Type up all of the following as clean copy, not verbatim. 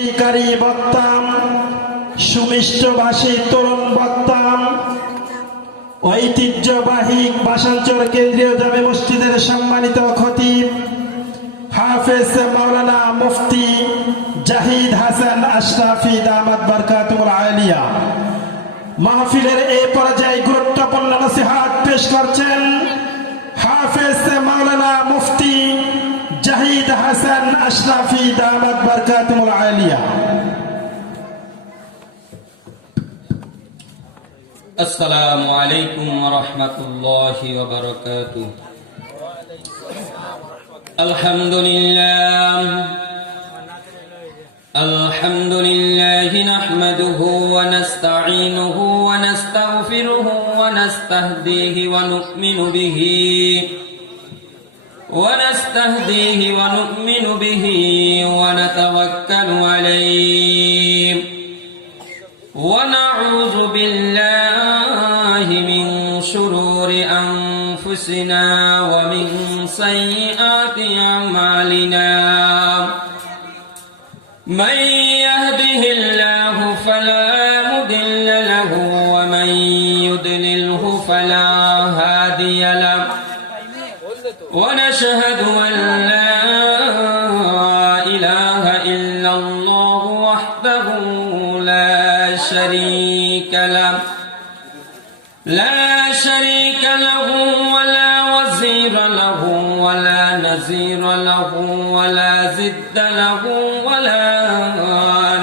অধিকারী বক্তা, সুমিষ্টভাষী তরুণ বক্তা, ঐতিহ্যবাহী ভাষাঞ্চল কেন্দ্রীয় জামে মসজিদের সম্মানিত খতিব হাফেজ মাওলানা মুফতি জাহিদ হাসান আশরাফি দামাত বরকাতুল আলিয়া মাহফিলের এই পর্যায়ে গুরুত্বপূর্ণ নসিহত পেশ করছেন হাফেজ মাওলানা মুফতি জাহিদ হাসান আশরাফি দামাত বরকাতুল আলিয়া। السلام عليكم ورحمة الله وبركاته. الحمد لله نحمده ونستعينه ونستغفره ونستهديه ونؤمن به ونتوكل عليه ونعوذ بالله من شرور أنفسنا ومن سيئات أعمالنا. من يهده الله فلا مضل له ومن يضلله فلا هادي له. ونشهد أن لا إله إلا الله وحده لا شريك له ولا وزير له ولا نزير له ولا زد له ولا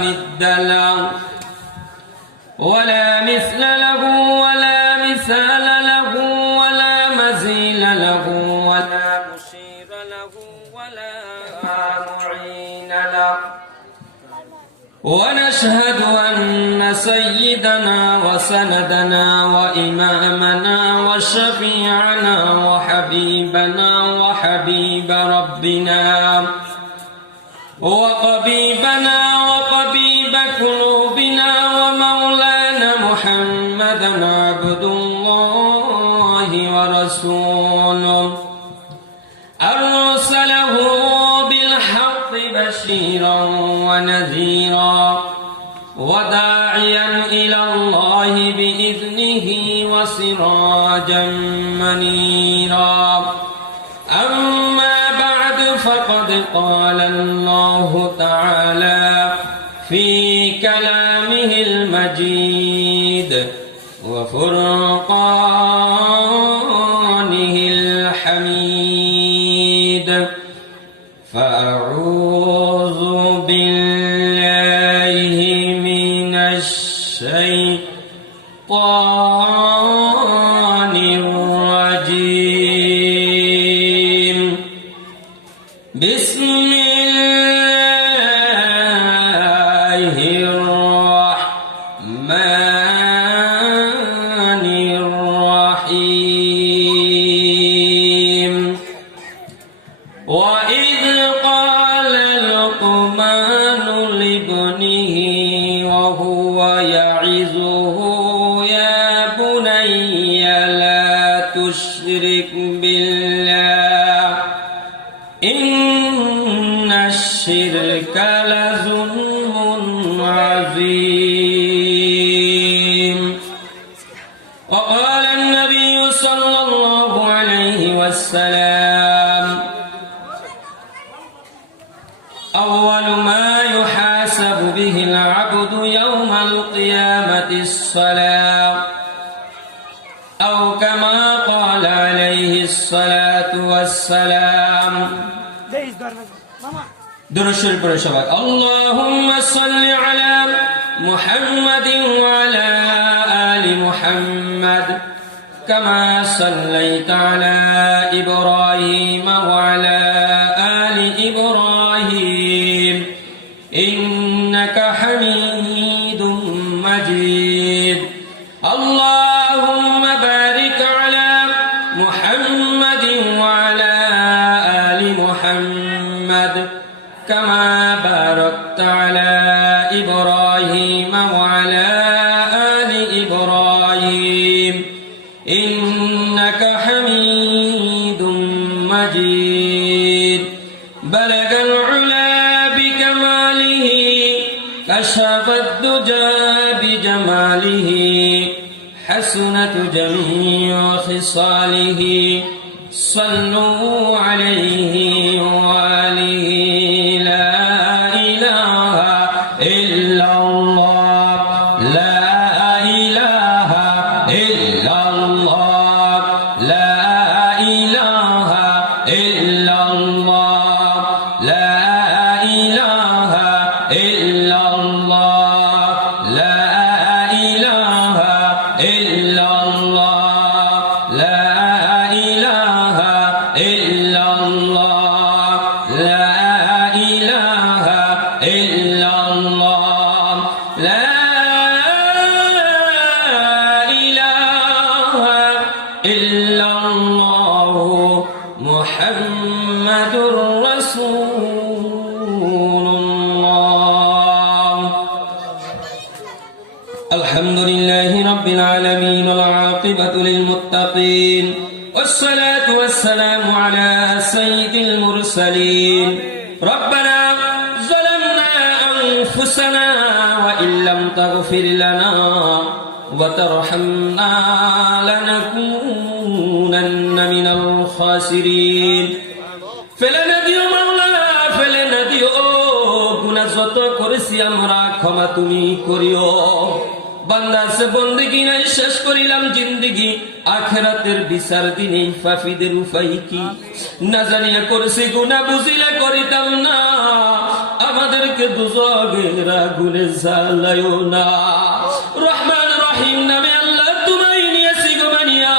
ند له ولا مثل له ولا مثال له ولا مزيل له ولا مشير له ولا معين له. ونشهد أن سيدنا وسندنا وإمامنا وشفيعنا وحبيبنا وحبيب ربنا وطبيبنا وطبيب قلوبنا ومولانا محمدا عبد الله ورسوله أرسله بالحق بشيرا ونذيرا وداعيا إلى الله بإذنه وسراجا منيرا. أما بعد فقد قال الله تعالى في كلامه المجيد وفرقانه الحميد. فأعوذ بالله من الشيطان الرجيم. بسم الله الرحمن الرحيم. وإذ قال لقمان لابنه وهو يعظه يا بني لا تشرك بالله إن الشرك لظلم عظيم. وقال النبي صلى الله عليه وسلم أول ما يحاسب به العبد يوم القيامة الصلاة أو كما قال عليه الصلاة والسلام. درشل برشبك اللهم صل على محمد وعلى آل محمد كما صليت على إبراهيم وعلى آل إبراهيم إنك حميد مجيد. اللهم بارك على محمد وعلى آل محمد كما باركت على إبراهيم وعلى آل إبراهيم إنك حميد مجيد. بلغ العلا بكماله كشف الدجى بجماله حسنت جميع خصاله صلوا عليه وآله لا إله إلا الله لا إله إلا الله لا إله إلا الله لا إله إلا الله لا إله إلا الله لا إله إلا الله لا إله إلا الله لا إله إلا الله محمد رسول الله. الحمد لله رب العالمين والعاقبة للمتقين والصلاة والسلام على سيد المرسلين. ربنا ظلمنا أنفسنا وإن لم تغفر لنا وترحمنا لنكونن من الخاسرين. ফেলে না দিও মাওলা, ফেলে না দিও, গুনাহ যত করেছি আমরা ক্ষমা তুমি করিও। বান্দা সে বন্দেগি নাই শেষ করিলাম জিন্দেগি, আখিরাতের বিচার দিনে পাপীদের উপায় কি? না জানিয়া করেছি গুনাহ, বুঝিলে করিতাম না, আমাদেরকে দুজকের আগুনে জ্বালায়ও না। রহমান রহিম নামে আল্লাহ তোমায় নিয়েছি গো মানিয়া,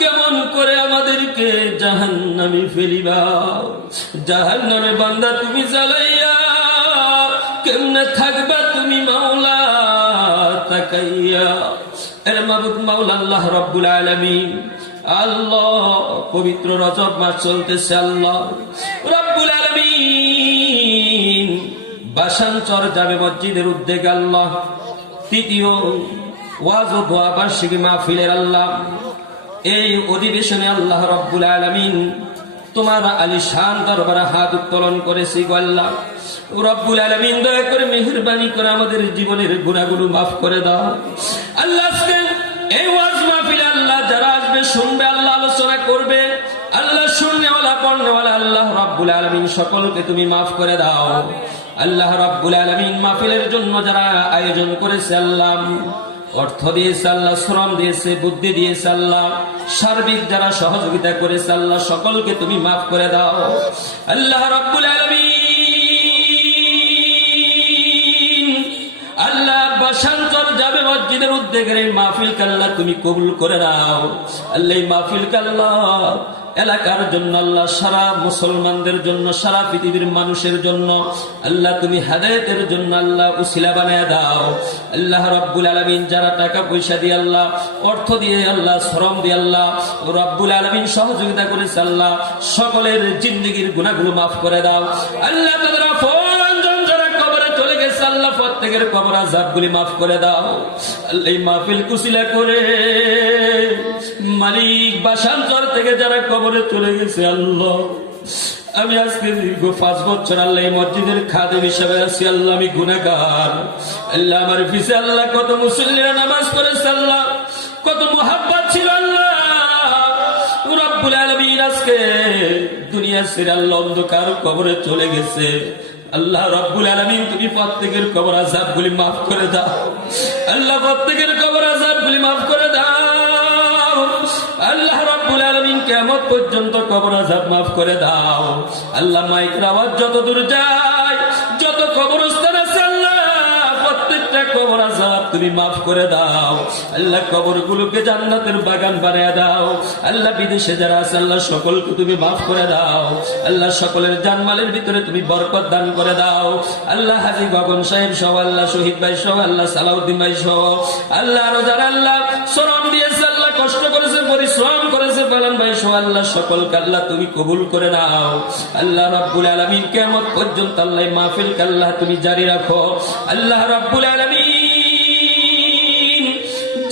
কেমন করে আমাদেরকে জাহান্নামে ফেলিবা? জাহান্নামে বান্দা তুমি জ্বালাইয়া কেমনে থাকবা তুমি মাওলা তাকাইয়া? এর মাবুদ মাওলা আল্লাহ রাব্বুল আলামিন, আল্লাহ পবিত্র রজব মাস চলতেছে, আল্লাহ রাব্বুল আলামিন বাসানচর জামে মসজিদের উদ্যোগে আল্লাহ তৃতীয় ওয়াজ ও দোয়া বার্ষিকী মাহফিলের আল্লাহ এই অধিবেশনে আল্লাহ রাব্বুল আলামিন তোমার আলিশান দরবারে হাত উত্তোলন করেছি গো আল্লাহ রাব্বুল আলামিন, দয়া করে মেহেরবানি করে আমাদের জীবনের গুনাহগুলো মাফ করে দাও আল্লাহ। আজকে এই ওয়াজ মাহফিলে আল্লাহ যারা আসবে শুনবে আল্লাহ, আলোচনা করবে আল্লাহ, শুননেওয়ালা পড়নেওয়ালা আল্লাহ রাব্বুল আলামিন সকলকে তুমি মাফ করে দাও আল্লাহ রাব্বুল আলামিন। মাহফিলের জন্য যারা আয়োজন করেছে আল্লাহ, অর্থ দিয়েছে আল্লাহ, শ্রম দিয়েছে, বুদ্ধি দিয়েছে আল্লাহ, সার্বিক যারা সহযোগিতা করেছে আল্লাহ, সকলকে তুমি মাফ করে দাও আল্লাহ রাব্বুল আলামিন। আল্লাহ বাসানচর যাবে মসজিদের উদ্যোগের এই মাহফিলকে আল্লাহ তুমি কবুল করে নাও আল্লাহ। এই মাহফিলকে আল্লাহ এলাকার জন্য আল্লাহ, সারা মুসলমানদের জন্য, সারা পৃথিবীর মানুষের জন্য আল্লাহ তুমি হেদায়েতের জন্য আল্লাহ উসিলা বানায় দাও আল্লাহ রাব্বুল আলামিন। যারা টাকা পয়সা দিয়ে আল্লাহ, অর্থ দিয়ে আল্লাহ, শ্রম দিয়ে আল্লাহ রাব্বুল আলামিন সহযোগিতা করেছে আল্লাহ, সকলের জিন্দেগির গুনাহগুলো মাফ করে দাও আল্লাহ। তাদের আপনজন যারা কবরে চলে গেছে আল্লাহ, প্রত্যেকের কবর আযাবগুলি মাফ করে দাও আল্লাহ। এই মাহফিল কুশিলা করে মালিক বাসানচর থেকে যারা কবরে চলে গেছে আল্লাহ, আমি আজকে দীর্ঘ 5 বছর আল্লাহ এই মসজিদের খাদেম হিসেবে আছি আল্লাহ, আমি গুনাহগার আল্লাহ। আমার পিছে আল্লাহ কত মুসল্লিরা নামাজ পড়েছে আল্লাহ, কত মুহাব্বত ছিল আল্লাহ রাব্বুল আলামিন। আজকে দুনিয়া ছেড়ে আল্লাহ অন্ধকার কবরে চলে গেছে আল্লাহ রাব্বুল আলামিন, তুমি প্রত্যেকের কবর আযাবগুলি মাফ করে দাও আল্লাহ, প্রত্যেকের কবর আযাবগুলি মাফ করে দাও আল্লাহ রাব্বুল আলামিন। কিয়ামত পর্যন্ত কবর আযাব মাফ করে দাও আল্লাহ। মাইকের আওয়াজ যত দূর যায়, যত কবরস্থান আছে আল্লাহ, প্রত্যেকটা কবর আযাব তুমি মাফ করে দাও আল্লাহ। কবরগুলোকে জান্নাতের বাগান বানায় দাও আল্লাহ। বিদেশে যারা আছে আল্লাহ, সকলকে তুমি মাফ করে দাও আল্লাহ। সকলের জানমালের ভিতরে তুমি বরকত দান করে দাও আল্লাহ। হাজী গগন সাহেব সহ আল্লাহ, শহীদ ভাই সহ আল্লাহ, সালাউদ্দিন ভাই সহ আল্লাহ, আরো যারা আল্লাহ শ্রম দিয়েছে আল্লাহ, কষ্ট করেছে, পরিশ্রম করেছে, পালন ভাই সহ আল্লাহ, সকলকে আল্লাহ তুমি কবুল করে নাও আল্লাহ রাব্বুল আলামিন। কিয়ামত পর্যন্ত আল্লাহ মাহফিলকে আল্লাহ তুমি জারি রাখো আল্লাহ রাব্বুল আলামিন।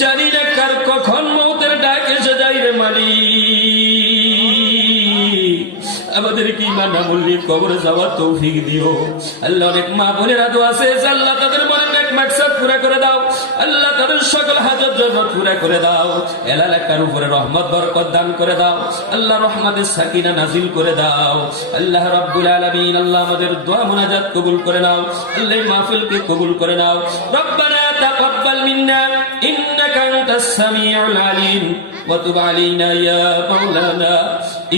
জানি না কার কখন মৌতের ডাক এসে যায় রে মালিক, আমাদেরকে ঈমান বিনামূল্যে কবরে যাওয়ার তৌফিক দিও আল্লাহ। অনেক মা বোনেরা দোয়া আছে আল্লাহ, তাদের মনের নেক মাকসাদ পুরা করে দাও আল্লাহ, তাদের সকল হাজত জরুরত পুরা করে দাও। এলাকার উপরে রহমত বরকত দান করে দাও আল্লাহ, রহমতের সাকিনা নাজিল করে দাও আল্লাহ রাব্বুল আলামিন। আল্লাহ আমাদের দোয়া মুনাজাত কবুল করে নাও আল্লাহ, মাহফিলকে কবুল করে নাও। রব্বানা তাকাব্বাল মিন্না ইন্নাকা আনতাস সামিউল আলিম ওয়া তুব আলাইনা ইয়া মাওলানা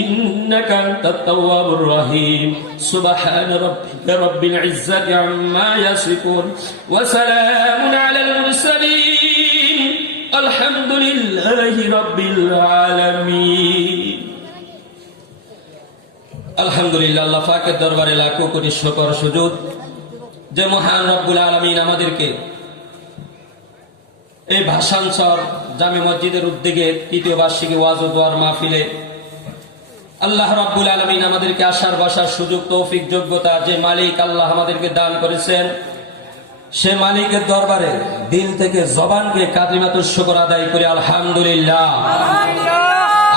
ইন্নাকা আনতাত তাওয়াবুর রহিম। সুবহান রাব্বিকা রাব্বিল ইজ্জাতি আম্মা ইয়াসিফুন ওয়া সালামুন আলাল মুরসালিন আলহামদুলিল্লাহি রাব্বিল আলামিন। আলহামদুলিল্লাহ, আল্লাহ পাকের দরবারে লাখো কোটি শুকর সুজুদ যে মহান রব্বুল আলামিন আমাদেরকে এই ভাষাঞ্চর জামে মসজিদের উদ্যোগে তৃতীয় বার্ষিকী ওয়াজ ও দোয়ার মাহফিলে আল্লাহ রাব্বুল আলামিন আমাদেরকে আসার বসার সুযোগ তৌফিক যোগ্যতা যে মালিক আল্লাহ আমাদেরকে দান করেছেন, সে মালিকের দরবারে দিল থেকে জবানকে কালিমাতুশ শুকর আদায় করে আলহামদুলিল্লাহ।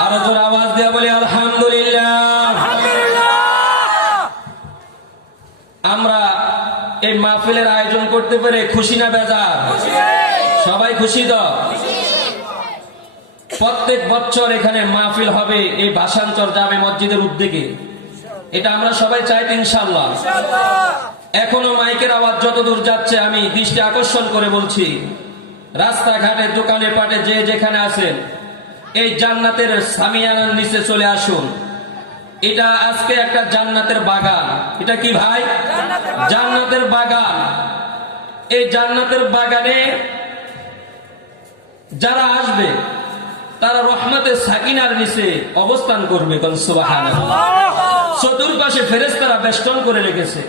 আরো জোরে আওয়াজ দিয়ে বলি আলহামদুলিল্লাহ। আমরা এই মাহফিলের আয়োজন করতে পেরে খুশি না বেজার? সবাই খুশি তো? প্রত্যেক বছর এখানে মাহফিল হবে এই ভাষাঞ্চর জামে মসজিদের উদ্যোগে, এটা আমরা সবাই চাই ইনশাআল্লাহ। এখনো মাইকের আওয়াজ যতদূর যাচ্ছে আমি দৃষ্টি আকর্ষণ করে বলছি, রাস্তাঘাটে দোকানে পাটে যে যেখানে আছেন এই জান্নাতের সামিয়ানার নিচে চলে আসুন। এটা আজকে একটা জান্নাতের বাগান। এটা কি ভাই? জান্নাতের বাগান। এই জান্নাতের বাগানে যারা আসবে তারা রহমতের সাকিনার নিচে অবস্থান করবে। সুবহানাল্লাহ। চতুর্পাশে ফেরেশতারা বেষ্টন করে রেখেছে।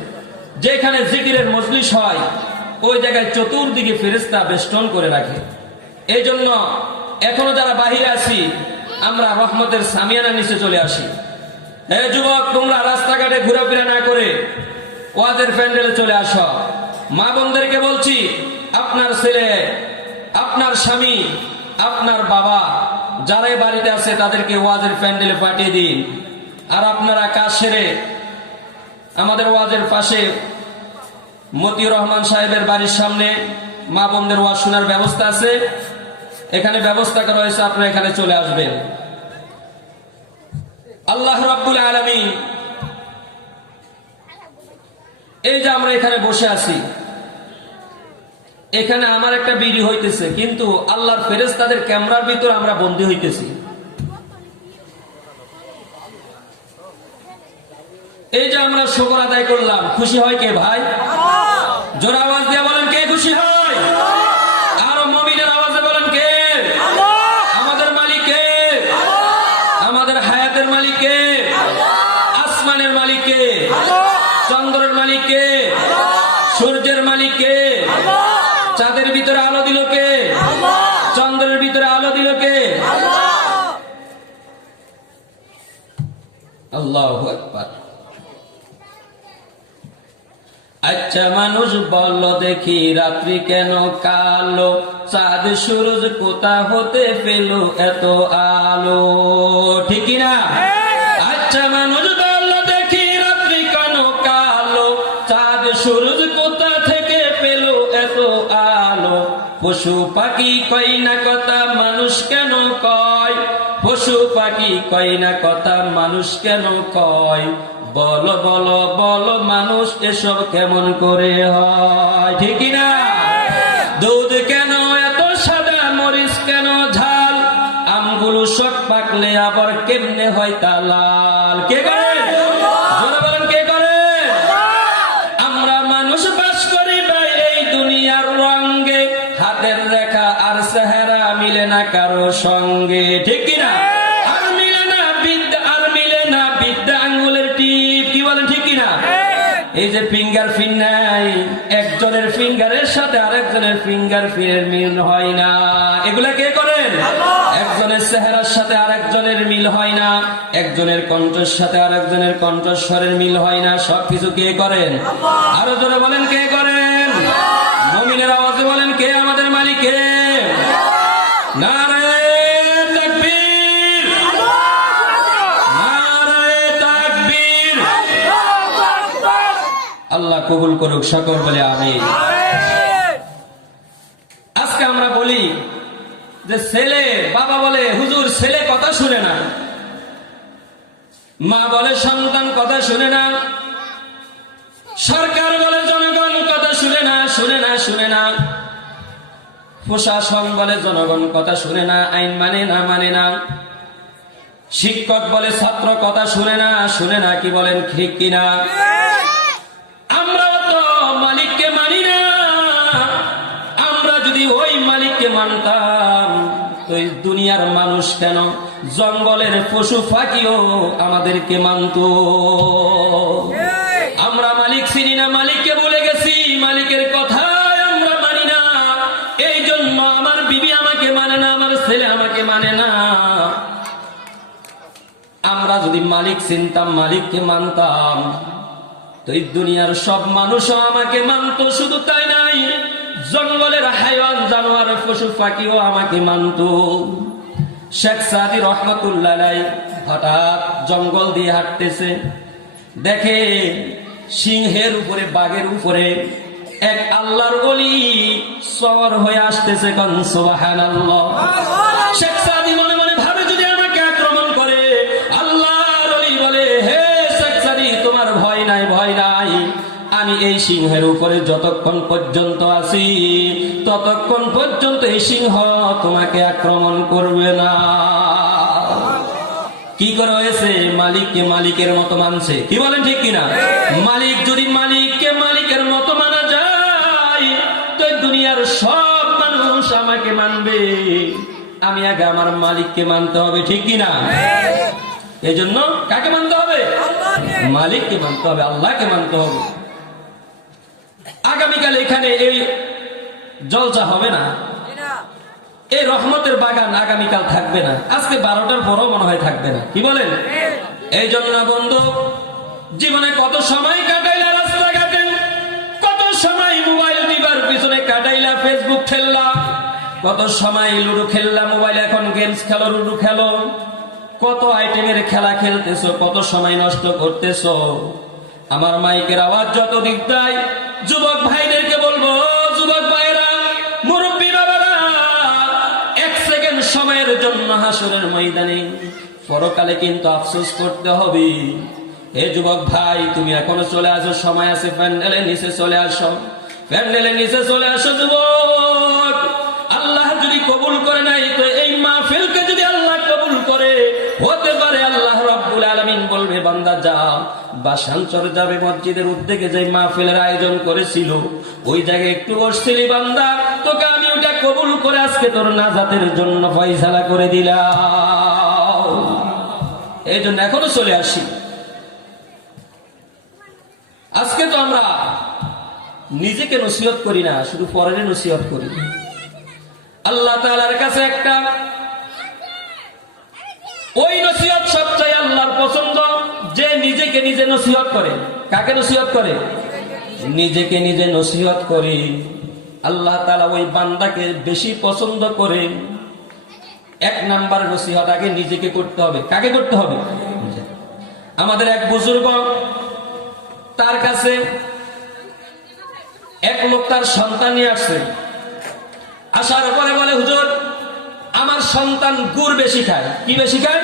যেখানে জিকিরের মজলিস হয় ওই জায়গায় চতুর্দিকে ফেরেশতা বেষ্টন করে রাখে। এই জন্য এখনো যারা বাহিরে আছি আমরা রহমতের সামিয়ানার নিচে চলে আসি। হে যুবক, তোমরা রাস্তাঘাটে ঘোরাফেরা না করে ওয়াজের প্যান্ডেলে চলে আসো। মা বোনদেরকে বলছি, আপনার ছেলে, আপনার স্বামী, আপনার বাবা যারাই বাড়িতে আছে তাদেরকে ওয়াজের প্যান্ডেলে পাঠিয়ে দিন। আর আপনারা কাজ সেরে আমাদের ওয়াজের পাশে মতিউর রহমান সাহেবের বাড়ির সামনে মা বোনদের ওয়াজ শোনার ব্যবস্থা আছে, এখানে ব্যবস্থা করা হয়েছে, আপনারা এখানে চলে আসবেন। আল্লাহ রাব্বুল আলামিন, এই যে আমরা এখানে বসে আছি, এখানে আমার একটা বিড়ি হইতেছে, কিন্তু আল্লাহর ফেরেশতাদের ক্যামেরার ভিতর আমরা বন্দী হইতেছি। এই যে আমরা শুকর আদায় করলাম, খুশি হয় কে ভাই? জোরে আওয়াজ দিয়ে বলেন কে খুশি হয়? আরো মুমিনের আওয়াজে বলেন কে? আমাদের মালিক কে? আমাদের হায়াতের মালিক কে? আসমানের মালিক কে? চন্দ্রের মালিক কে? সূর্যের মালিক কে? চাঁদের ভিতরে আলো দিল কে? চন্দ্রের ভিতরে আলো দিল কে? আল্লাহু আকবার। আচ্ছা মানুষ বলল দেখি রাত্রি কেন কালো, চাঁদ সূরজ কোথা হতে পেল এত আলো? ঠিক না? আচ্ছা মানুষ বলল দেখি রাত্রি কেন কালো, চাঁদ সূরজ কোথা থেকে পেল এত আলো? পশু পাখি কয় না কথা, মানুষ কেন কয়? পশু পাখি কয় না কথা, মানুষ কেন কয়? বলো বলো বলো মানুষ এসব কেমন করে হয়? ঠিক না? দুধ কেন এত সাদা, মরিচ কেন ঝাল, আমগুলো শখ পাকলে আবার কেমনে হয় তা লাল? কে করে? জোরে বলেন কে করে? আমরা মানুষ বাস করি ভাই এই দুনিয়ার রঙে, হাতের রেখা আর চেহারা মিলে না কারো সঙ্গে। ঠিক কিনা? আর মিলে না বিদ্যা, আর মিলে না বিদ্যা আঙ্গুলের টিপ। কি বলেন ঠিক কিনা? এই যে ফিঙ্গার প্রিন্ট নাই, একজনের ফিঙ্গারের সাথে আরেকজনের ফিঙ্গার প্রিন্টের মিল হয় না। এগুলা কে করেন? একজনের চেহারার সাথে আরেকজনের মিল হয় না, একজনের কণ্ঠের সাথে আরেকজনের কণ্ঠস্বরের মিল হয় না। সবকিছু কে করেন? আরো জোরে বলেন কে করেন? মুমিনের আওয়াজে বলেন কে আমাদের মালিক? কে? নারে তাকবীর, নারে তাকবীর, কবুল করুক, সকল বলে আমিন। আজকে আমরা বলি যে ছেলে, বাবা বলে হুজুর ছেলে কথা শুনে না, মা বলে সন্তান কথা শুনে না, সরকার বলে জনগণ কথা শুনে না, শুনে না, শুনে না, প্রশাসন বলে জনগণ কথা শুনে না, আইন মানে না, মানে না, শিক্ষক বলে ছাত্র কথা শুনে না, শুনে না, কি বলেন ঠিক কিনা? আমরাও তো মালিককে মানি না। আমরা যদি ওই মালিককে মানতাম তো এই দুনিয়ার মানুষ কেন, জঙ্গলের পশু পাখিও আমাদেরকে মানত। আমরা মালিক চিনি না, মালিককে ভুলে গেছি, মালিকের কথা আমরা মানি না। এই জন্য আমার বিবি আমাকে মানে না, আমার ছেলে আমাকে মানে না। আমরা যদি মালিক চিনতাম, মালিককে মানতাম, তো এই দুনিয়ার সব মানুষও আমাকে মানত। শুধু তাই নাই, জঙ্গলের হায়াওয়ান জানোয়ার পশু পাখিও আমাকে মানত। শেখ সাদি রহমতুল্লাহ আলাইহি হঠাৎ জঙ্গল দিয়ে হাঁটতেছে, দেখে সিংহের উপরে, বাঘের উপরে এক আল্লাহর ওলি সওয়ার হয়ে আসতেছে। কোন সুবহানাল্লাহ। শেখ সাদি মনে মনে ভাবে যদি আমাকে আক্রমণ করে, আল্লাহর ওলি বলে হে শেখ সাদি তোমার ভয় নাই, ভয় নাই, আমি এই সিংহের উপরে যতক্ষণ পর্যন্ত আছি ততক্ষণ পর্যন্ত এই সিংহ তোমাকে আক্রমণ করবে না। কি করে হয়েছে? মালিককে মালিকের মতো মানছে। কি বলেন ঠিক কিনা? মালিক যদি মালিককে মালিকের মতো মানা যায় তো দুনিয়ার সব মানুষ আমাকে মানবে। আমি আগে আমার মালিককে মানতে হবে, ঠিক কিনা? এই জন্য কাকে মানতে হবে? মালিককে মানতে হবে, আল্লাহকে মানতে হবে। আগামীকাল এখানে এই জলসা হবে না, এই রহমতের বাগান আগামীকাল থাকবে না, আজকে 12টার পরও মনে হয় থাকবে না। কি বলেন? এই জন্য বন্ধু, জীবনে কত সময় কাটাইলা রাস্তাঘাটে, কত সময় মোবাইল টিপার পিছনে কাটাইলা, ফেসবুক খেললা, কত সময় লুডো খেললা, মোবাইল এখন গেমস খেলো, লুডো খেলো, কত আইটেমের খেলা খেলতেছো, কত সময় নষ্ট করতেছো। আমার মাইকের আওয়াজ যত দিক দেয়, যুবক ভাইদেরকে বলবো, যুবক ভাইরা, মুরব্বী বাবারা, এক সেকেন্ড সময়ের জন্য হাসরের ময়দানে পরকালে কিন্তু আফসোস করতে হবে। হে যুবক ভাই, তুমি এখনো চলে আসো, সময় আছে, প্যান্ডেলের নিচে চলে আসো, প্যান্ডেলের নিচে চলে আসো যুবক। আল্লাহ যদি কবুল করে নাই তো এই মাহফিলকে যদি আল্লাহ কবুল করে, হতে পারে আল্লাহ রাব্বুল আলামিন বলবে বান্দা যা, বাসাঞ্চর যাবে, মসজিদের উদ্যোগে যে মাহফিলের আয়োজন করেছিল ওই জায়গায় একটু বসছিলি বান্দা, তোকে আমি ওটা কবুল করে আজকে তোর নাজাতের জন্য ফয়সালা করে দিলাম। এই জন্য এখনো চলে আসি। আজকে তো আমরা নিজেকে নসিহত করি না, শুধু পরের নসিহত করি। আল্লাহ তাআলার কাছে একটা ওই নসিহত সবচেয়ে আল্লাহর পছন্দ, যে নিজেকে নিজে নসিহত করে। কাকে নসিহত করে? নিজেকে নিজে নসিহত করে। আল্লাহ তাআলা ওই বান্দাকে বেশি পছন্দ করে। এক নাম্বার নসিহত আগে নিজেকে করতে হবে। কাকে করতে হবে? আমাদের এক বুজুর্গ, তার কাছে এক লোক তার সন্তান নিয়ে আসছে। আসার পরে বলে, হুজুর আমার সন্তান গুড় বেশি খায়। কি বেশি খায়?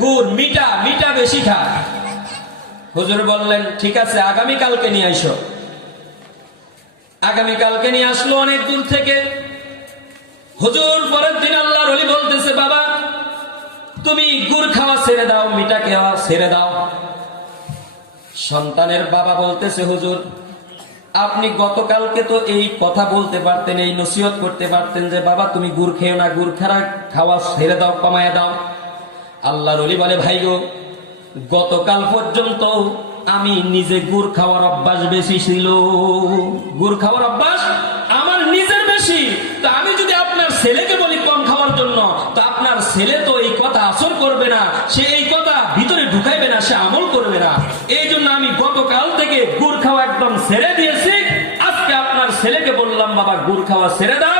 গুড়, মিঠা, মিঠা বেশি খায়। হুজুর বললেন ঠিক আছে, আগামীকালকে নিয়ে আসো। আগামীকালকে নিয়ে আসলো অনেক দূর থেকে। হুজুর পরের দিন আল্লাহর ওলি বলতেছে, বাবা তুমি গুড় খাওয়া ছেড়ে দাও, মিঠা খাওয়া ছেড়ে দাও। সন্তানের বাবা বলতেছে, হুজুর আপনি গতকালকে তো এই কথা বলতে পারতেন, এই নসিহত করতে পারতেন যে বাবা তুমি গুড় খেও না, গুড় খাওয়া ছেড়ে দাও, কমায় দাও। আল্লাহর ওলি বলে, ভাই গো, গতকাল পর্যন্ত আমি নিজে গুড় খাওয়ার অভ্যাস বেশি ছিল, গুড় খাওয়ার অভ্যাস আমার নিজের বেশি। তো আমি যদি আপনার ছেলেকে বলি কম খাওয়ার জন্য, তো আপনার ছেলে তো এই কথা আসর করবে না, সে এই কথা ভিতরে ঢুকাইবে না, সে আমল করবে না। এই জন্য আমি গতকাল থেকে গুড় খাওয়া একদম ছেড়ে দিয়েছি। আজকে আপনার ছেলেকে বললাম বাবা গুড় খাওয়া ছেড়ে দাও,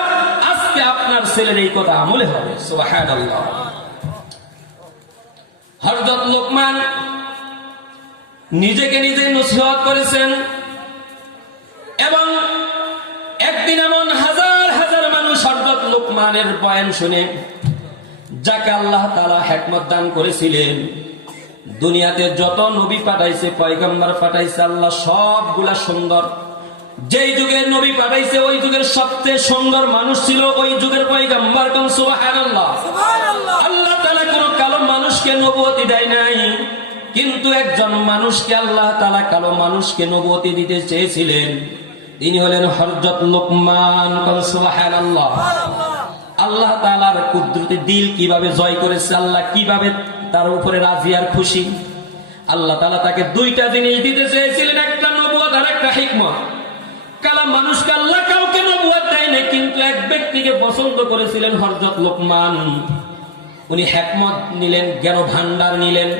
আজকে আপনার ছেলের এই কথা আমলে হবে। সুবহানাল্লাহ। হযরত লোকমান নিজেকে নিজে নসিহত করেছেন। এবং একদিন এমন হাজার হাজার মানুষ হযরত লোকমানের বয়ান শুনে, যাকে আল্লাহ তাআলা হিকমত দান করেছিলেন, দুনিয়াতে যত নবী পাঠাইছে, পয়গম্বর পাঠাইছে, আল্লাহ সবগুলা সুন্দর। যেই যুগের নবী পাঠাইছে ওই যুগের সবচেয়ে সুন্দর মানুষ ছিল ওই যুগের পয়গম্বর। কোন সুবহানাল্লাহ। আল্লাহ তাআলা কোন কালো মানুষকে নবুয়তি দেয় নাই, কিন্তু একজন মানুষকে আল্লাহ তাআলা কালো মানুষকে নবুয়তি দিতে চেয়েছিলেন। তিনি হলেন হযরত লোকমান। কোন সুবহানাল্লাহ। আল্লাহ তাআলার কুদরতি দিল কিভাবে জয় করেছে, আল্লাহ কিভাবে তার উপরে রাজি আর খুশি। আল্লাহ তাআলা তাকে দুইটা জিনিস দিতে চেয়েছিলেন, একটা নবুয়ত আর একটা হিকমত। কালা মানুষকে আল্লাহ কাউকে নবুয়ত দেয় না, কিন্তু এক ব্যক্তিকে পছন্দ করেছিলেন, হযরত লোকমান। উনি হিকমত নিলেন, জ্ঞান ভান্ডার নিলেন।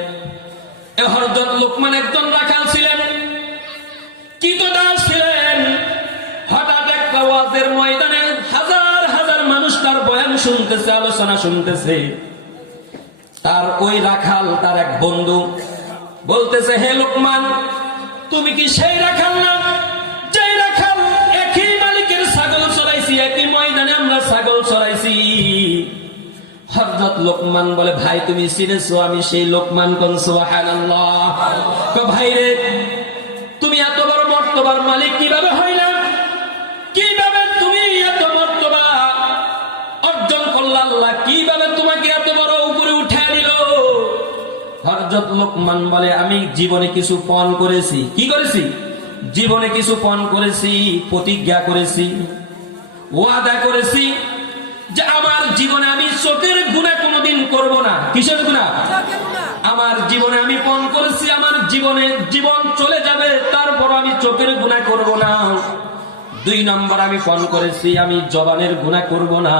এই হযরত লোকমান একজন রাখাল ছিলেন, কীতদাস ছিলেন। হঠাৎ একটা ওয়াজের ময়দানে হাজার হাজার মানুষ তার বয়ান শুনতেছে, আলোচনা শুনতেছে। তার ওই রাখাল, তার এক বন্ধু বলতেছে, হে লোকমান, তুমি কি সেই রাখাল না যেই রাখাল একই মালিকের ছাগল চড়াইছি, একই ময়দানে আমরা ছাগল চড়াইছি? হযরত লোকমান বলে, ভাই তুমি চিনেছো, আমি সেই লোকমান। কোন সুবহানাল্লাহ। ভাই রে, তুমি এত বড় মর্তবার মালিক কিভাবে হইলা? কিভাবে তুমি এত মর্তবা অর্জন করলা? আল্লাহ কিভাবে তোমাকে এত বড় উপরে উঠায় দিল? হযরত লোকমান বলে, আমি জীবনে কিছু পণ করেছি। কি করেছি? জীবনে কিছু পণ করেছি, প্রতিজ্ঞা করেছি, ওয়াদা করেছি যে আমার জীবনে আমি চোখের গুনাহ কোনোদিন করব না। কিসের গুনাহ? আমার জীবনে আমি পণ করেছি, আমার জীবন চলে যাবে, তারপর আমি চোখের গুনাহ করব না। 2 নম্বর আমি পণ করেছি, আমি জবানের গুনাহ করব না,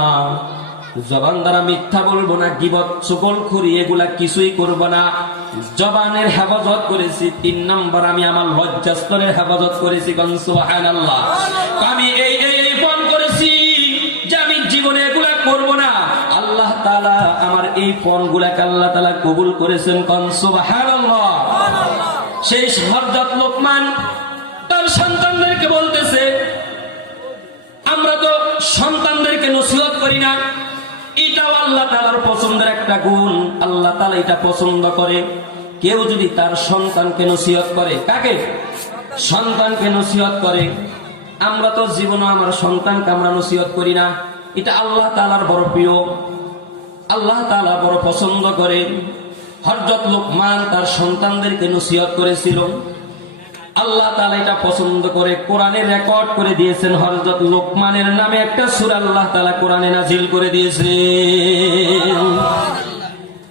জবান দ্বারা মিথ্যা বলবো না, গীবত, চুগলখড়ি এগুলা কিছুই করব না, জবানের হেফাজত করেছি। 3 নম্বর আমি আমার লজ্জাস্তরের হেফাজত করেছি। কোন সুবহানাল্লাহ। আমি এই পণ করেছি যে আমি জীবনে এগুলা করব না। আল্লাহ তাআলা আমার এই পণগুলাকে আল্লাহ তাআলা কবুল করেছেন। কোন সুবহানাল্লাহ। সেই হযরত লোকমান তার সন্তানদেরকে বলতেছে, আমরা তো সন্তানদেরকে নসিহত করি না, এটাও আল্লাহ তাআলার পছন্দের একটা গুণ। আল্লাহ তাআলা এটা পছন্দ করে। কেউ যদি তার সন্তানকে নসিহত করে, কাকে? সন্তানকে নসিহত করে। আমরা তো জীবনে আমার সন্তানকে আমরা নসিহত করি না, এটা আল্লাহ তাআলার বড় প্রিয়, আল্লাহ তাআলা বড় পছন্দ করে। হযরত লোকমান তার সন্তানদেরকে নসিহত করেছিল, আল্লাহ তাআলা এটা পছন্দ করে। কোরআনে রেকর্ড করে দিয়েছেন, হযরত লোকমানের নামে একটা সূরা আল্লাহ তাআলা কোরআনে নাযিল করে দিয়েছেন।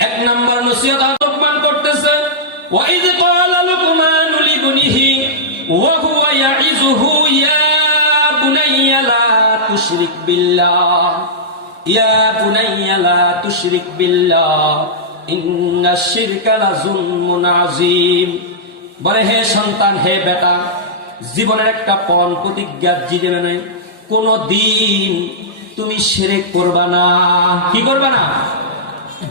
1 নম্বর নসিহত লোকমান করতেছে, ওয়া ইয ক্বালা লুকমানু লিবনিহি ওয়া হুয়া ইয়াইযুহু ইয়া বুনাইয়া লা তুশরিক বিল্লাহ, ইয়া বুনাইয়া লা তুশরিক বিল্লাহ ইন্নাশ শিরকা লাযুলমুন আযীম। বলে, হে সন্তান, হে বেটা, জীবনের একটা পণ প্রতিজ্ঞা, জীবনে কোনো দিন তুমি শিরক করবা না। কি করবা না?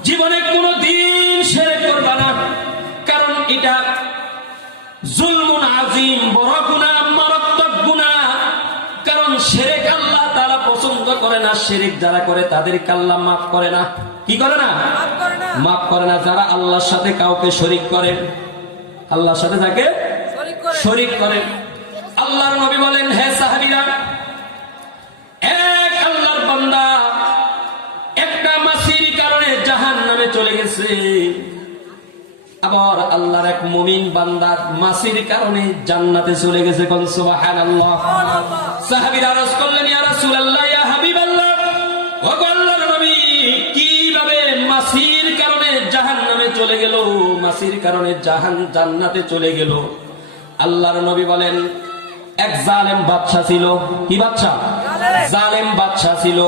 জীবনে কোনো দিন শিরক করবা না, কারণ এটা জুলমুন আযীম, বড় গুনাহ, মারাত্মক গুনাহ। কারণ শিরক আল্লাহ তাআলা পছন্দ করে না। শিরক যারা করে তাদেরকে আল্লাহ মাফ করে না। কি করে না? মাফ করে না। যারা আল্লাহর সাথে কাউকে শরীক করে, আল্লাহর সাথে তাকে শরীক করে। আল্লাহর নবী বলেন, হে সাহাবীরা, এক আল্লাহর বান্দা একটা মাছির কারণে জাহান্নামে চলে গেছে, আবার আল্লাহর এক মুমিন বান্দা মাছির কারণে জান্নাতে চলে গেছে। কোন সুবহানাল্লাহ। সাহাবীরা আরজ করলেন, ইয়া রাসূলুল্লাহ, ইয়া হাবিবাল্লাহ, ও আল্লাহর নবী, কিভাবে মাছির কারণে জাহান্নামে চলে গেল, মাছির কারণে জান্নাতে চলে গেল? আল্লাহর নবী বলেন, এক জালেম বাদশা ছিল। কি বাদশা? জালেম বাদশা ছিল।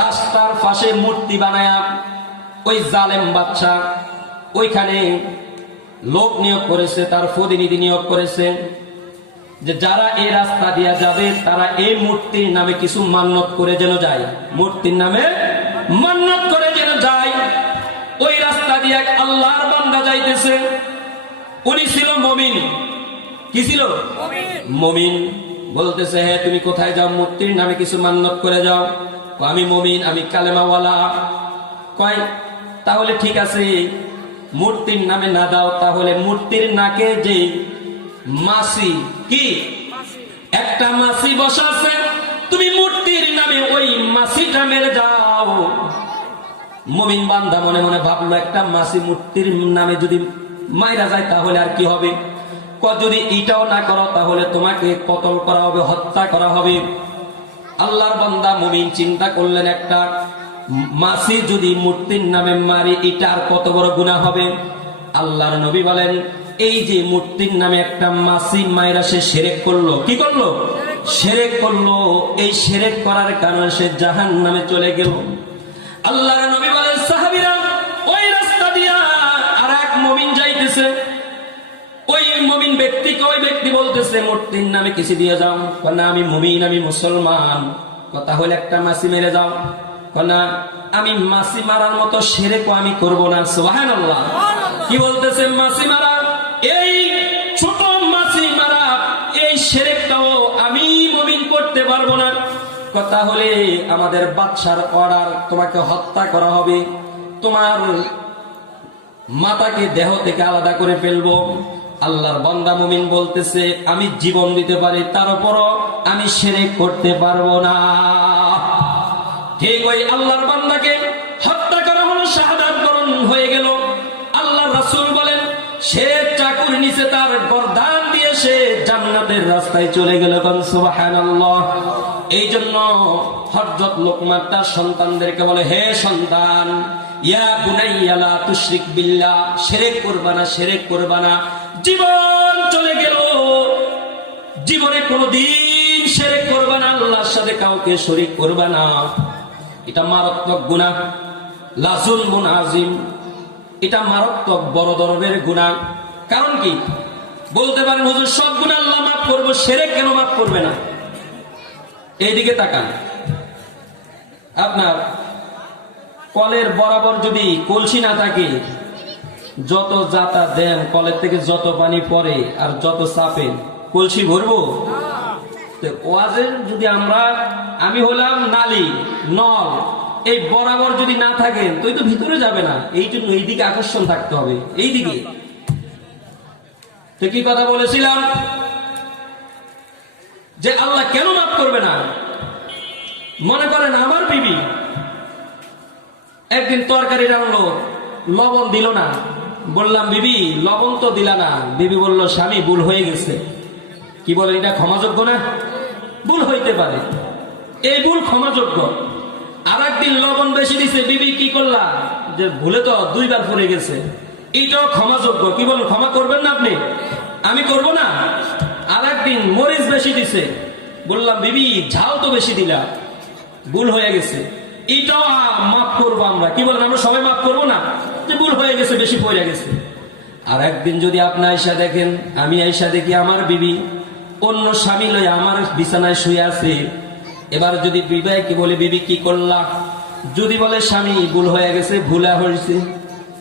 রাস্তার পাশে মূর্তি বানায়া ওই জালেম বাদশা ওইখানে লোক নিয়োগ করেছে, তার প্রতিনিধি নিয়োগ করেছে, যে যারা এই রাস্তা দিয়া যাবে তারা এই মূর্তির নামে কিছু মান্যত করে যেন যায়, মূর্তির নামে মান্যত করে যেন যায়। ওই রাস্তা দিয়ে এক আল্লাহর বান্দা যাইতেছে, উনি ছিল মুমিন। কি ছিল? মুমিন। বলতেছে, হ্যাঁ তুমি কোথায় যাও? মূর্তির নামে কিছু মান্যত করে যাও। আমি মুমিন, আমি কালেমাওয়ালা। কয় তাহলে ঠিক আছে, মূর্তির নামে না দাও, তাহলে মূর্তির নাকে যে মাছি, কি একটা মাছি বসাছে, তুমি মূর্তির নামে ওই মাছিটা মেরে দাও। মুমিন বান্দা মনে মনে ভাবলো, একটা মাছি মূর্তির নামে যদি মাইরা যায় তাহলে আর কি হবে? যদি এটাও না করো তাহলে তোমাকে কতল করা হবে, হত্যা করা হবে। আল্লাহর বান্দা মুমিন চিন্তা করলেন, একটা মাছি যদি মূর্তির নামে মারি, এটা আর কত বড় গুনাহ হবে। আল্লাহর নবী বলেন, এই যে মূর্তির নামে একটা মাছি মাইরা সে শিরক করলো, কি করলো? শিরক করলো। এই শিরক করার কারণে সে জাহান্নামে চলে গেল। আল্লাহর নবী বলেন, সাহাবীরা ওই রাস্তা দিয়া আর এক মুমিন যাইতেছে। ওই মুমিন ব্যক্তিকে ওই ব্যক্তি বলতেছে, মূর্তির নামে কিছু দিয়ে যাও। না আমি মুমিন, আমি মুসলমান। কথা হলে একটা মাছি মেরে যাও। না আমি মাছি মারার মতো শিরকও আমি করব না। সুবহানাল্লাহ। কি বলতেছে? মাছি মারা, এই ছোট মাছি মারা, এই শিরকটাও আমি মুমিন করতে পারবো না। কথা হলে আমাদের বাদশার অর্ডার, তোমাকে হত্যা করা হবে, তোমার মাতাকে দেহ থেকে আলাদা করে ফেলবো। আল্লাহর বান্দা মুমিন বলতেছে, আমি জীবন দিতে পারি, তার উপরও আমি শিরক করতে পারবো না। ঠিক ওই আল্লাহর বান্দাকে হত্যা করা হলো, শাহাদাত বরণ হয়ে গেল। আল্লাহর রাসূল বলেন, সে চাকুর নিচে তার গর্দান দিয়ে সে জান্নাতের রাস্তায় চলে গেল। সুবহানাল্লাহ। এই জন্য হযরত লোকমান তার সন্তানদেরকে বলে, হে সন্তান, ইয়া বুনাইয়া লা তুশরিক বিল্লাহ, শিরক করবা না, শিরক করবা না। জীবন চলে গেল, জীবনে কোনোদিন শিরক করবা না, আল্লাহর সাথে কাউকে শরীক করবা না। এটা মারাত্মক গুনাহ, লা যুলমুন আযীম। এটা মারাত্মক বড় ধরনের গুনাহ। কারণ কি? বলতে পারেন, হুজুর সব গুনাহ আল্লাহ মাফ করবে, শিরক কেন মাফ করবে না? এইদিকে তাকান। আপনার কলের বরাবর যদি কলসি না থাকে, যত জাতা দেন, কলের থেকে যত পানি পড়ে আর যত চাপেন, কলসি ভরবো? ওয়াজের যদি আমি হলাম নালী, নল, এই বরাবর যদি না থাকেন তো ভিতরে যাবে না। এই জন্য এইদিকে আকর্ষণ থাকতে হবে, এইদিকে। তো কি কথা বলেছিলাম যে আল্লাহ কেন মাফ করবে না? মনে করেন আমার বিবি একদিন তরকারি রান্নলো, লবণ দিল না। বললাম, বিবি লবণ তো দিলা না। বিবি বলল, স্বামী ভুল হয়ে গেছে। কি বলেন, এটা ক্ষমাযোগ্য না? ভুল হইতে পারে, এই ভুল ক্ষমাযোগ্য। আর একদিন লবণ বেশি দিছে, বিবি কি করলা, যে ভুলে তো 2 বার পড়ে গেছে, এটাও ক্ষমাযোগ্য। কি বলেন, ক্ষমা করবেন না আপনি? আমি করব না। আর একদিন মরিচ বেশি দিছে, বললাম, বিবি ঝাল তো বেশি দিলা, ভুল হয়ে গেছে, এটাও মাফ করবো আমরা। কি বলেন, আমরা সবাই মাফ করবো না? যে ভুল হয়ে গেছে, বেশি পড়ে গেছে। আর একদিন যদি আপনি আয়সা দেখেন, আমি আয়সা দেখি আমার বিবি অন্য স্বামী লইয়া আমার বিছানায় শুয়ে আছে। এবার যদি বিবাহ কি বলে, বিবি কি করলা? যদি বলে, স্বামী ভুল হয়ে গেছে, ভুলা হয়েছে,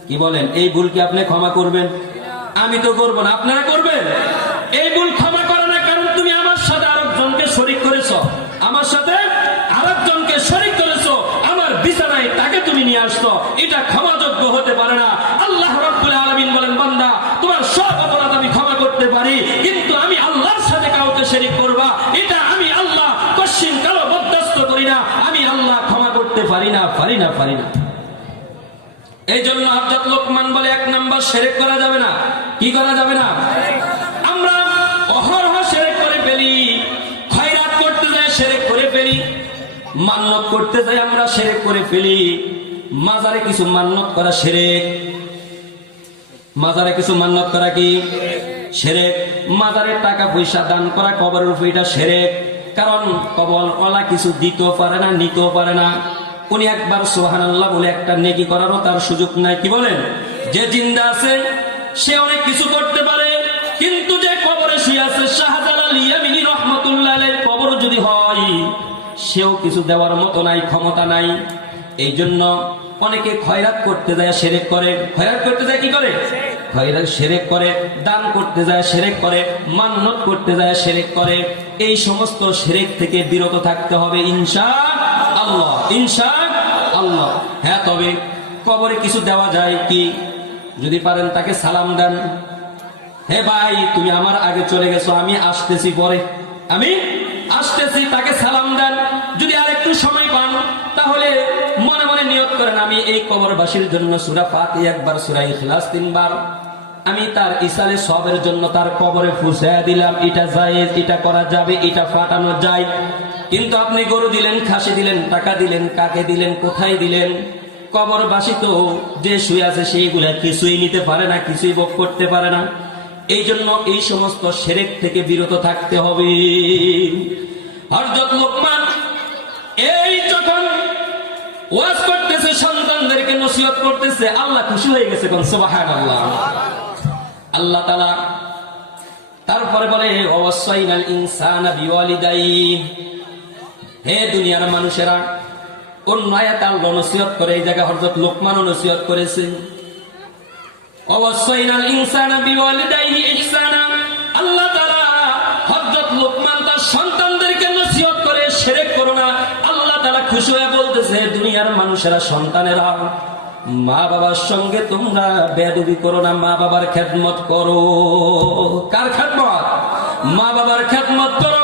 কি বলেন, এই ভুল কি আপনি ক্ষমা করবেন? আমি তো করবো না, আপনারা করবেন? এই ভুল ক্ষমা করে না, কারণ তুমি আমার সাথে আরেকজনকে শরীক করেছ, আমার সাথে আরেকজনকে শরীক করেছ, আমার বিছানায় তাকে তুমি নিয়ে আসছো, এটা ক্ষমাযোগ্য হতে পারে না। আল্লাহ রাব্বুল আলামিন বলেন, বান্দা তোমার সব অপরাধ আমি ক্ষমা করতে পারি, কিন্তু আমি আল্লাহর সাথে কাউকে শরীক করবা, এটা আমি আল্লাহ কশিন কালো বরদাস্ত করি না। আমি আল্লাহ ক্ষমা করতে পারি না, পারি না, পারি না। এই জন্য হযরত লোকমান বলে, 1 নাম্বার শিরক করা যাবে না। কি করা যাবে না? আমরা অহরহ শিরক করে ফেলি, খয়রাত করতে যাই শিরক করে ফেলি, মান্নত করতে যাই আমরা শিরক করে ফেলি। মাজারে কিছু মান্নত করা শিরক, মাজারে কিছু মান্নত করা কি শিরক। মাজারে টাকা পয়সা দান করা, কবরের উপর, এটা শিরক। কারণ কবরওয়ালা কিছু দিতেও পারে না, নিতেও পারে না। উনি একবার সুবহানাল্লাহ বলে একটা নেকি করারও তার সুযোগ নাই। কি বলেন, যে জিন্দা আছে সে অনেক কিছু করতে পারে, কিন্তু যে কবরে শুয়ে আছে, শাহজালাল ইয়ামিনী রাহমাতুল্লাহ আলাইহির কবর যদি হয়, সেও কিছু দেওয়ার মতো নাই, ক্ষমতা নাই। এই জন্য অনেকে খয়রাত করতে যায় শিরক করে। খয়রাত করতে যায় কি করে? ভাইরা শিরক করে, দান করতে যায় শিরক করে, মান্নত করতে যায় শিরক করে। এই সমস্ত শিরক থেকে বিরত থাকতে হবে ইনশাআল্লাহ, ইনশাআল্লাহ। হ্যাঁ, তবে কবরে কিছু দেওয়া যায় কি? যদি পারেন তাকে সালাম দেন, হে ভাই তুমি আমার আগে চলে গেছো, আমি আসতেছি পরে, আমি আসতেছি, তাকে সালাম দেন। যদি আর একটু সময় পান তাহলে মনে মনে নিয়ত করেন, আমি এই কবরবাসীর জন্য সূরা ফাতিহা একবার, সূরা ইখলাস 3 বার, আমি তার ইসালে সবের জন্য তার কবরে ফুসায়া দিলাম। এটা জায়েজ, এটা করা যাবে, এটা ফাটানো যায়। কিন্তু আপনি গরু দিলেন, খাসি দিলেন, টাকা দিলেন, কাকে দিলেন, কোথায় দিলেন? কবরবাসী তো যে শুয়ে আছে সেইগুলা কিছুই নিতে পারে না, কিছুই ভোগ করতে পারে না। এই জন্য এই সমস্ত শিরক থেকে বিরত থাকতে হবে। হযরত লোকমান এই যখন ওয়াজ করতেছে, সন্তানদেরকে নসিহত করতেছে, আল্লাহ খুশি হয়ে গেছে, কোন সুবহানাল্লাহ। আল্লাহ তাআলা তারপরে বলে ওয়াসাইনাল ইনসানা বিওয়ালিদাইহি, হে দুনিয়ার মানুষেরা, অন্য আয়াতে আল্লাহ নসিহত করে, এই জায়গায় হযরত লোকমানও নসিহত করেছেন। ওয়াসাইনাল ইনসানা বিওয়ালিদাইহি ইহসানা, আল্লাহ তাআলা হযরত লোকমান তার সন্তানদেরকে নসিহত করে শিরক করো না। আল্লাহ তাআলা খুশি হয়ে বলতেছে, দুনিয়ার মানুষেরা, সন্তানেরা, মা বাবার সঙ্গে তোমরা বেয়াদবি করো না, মা বাবার খেদমত করো। কার খেদমত? মা বাবার খেদমত করো।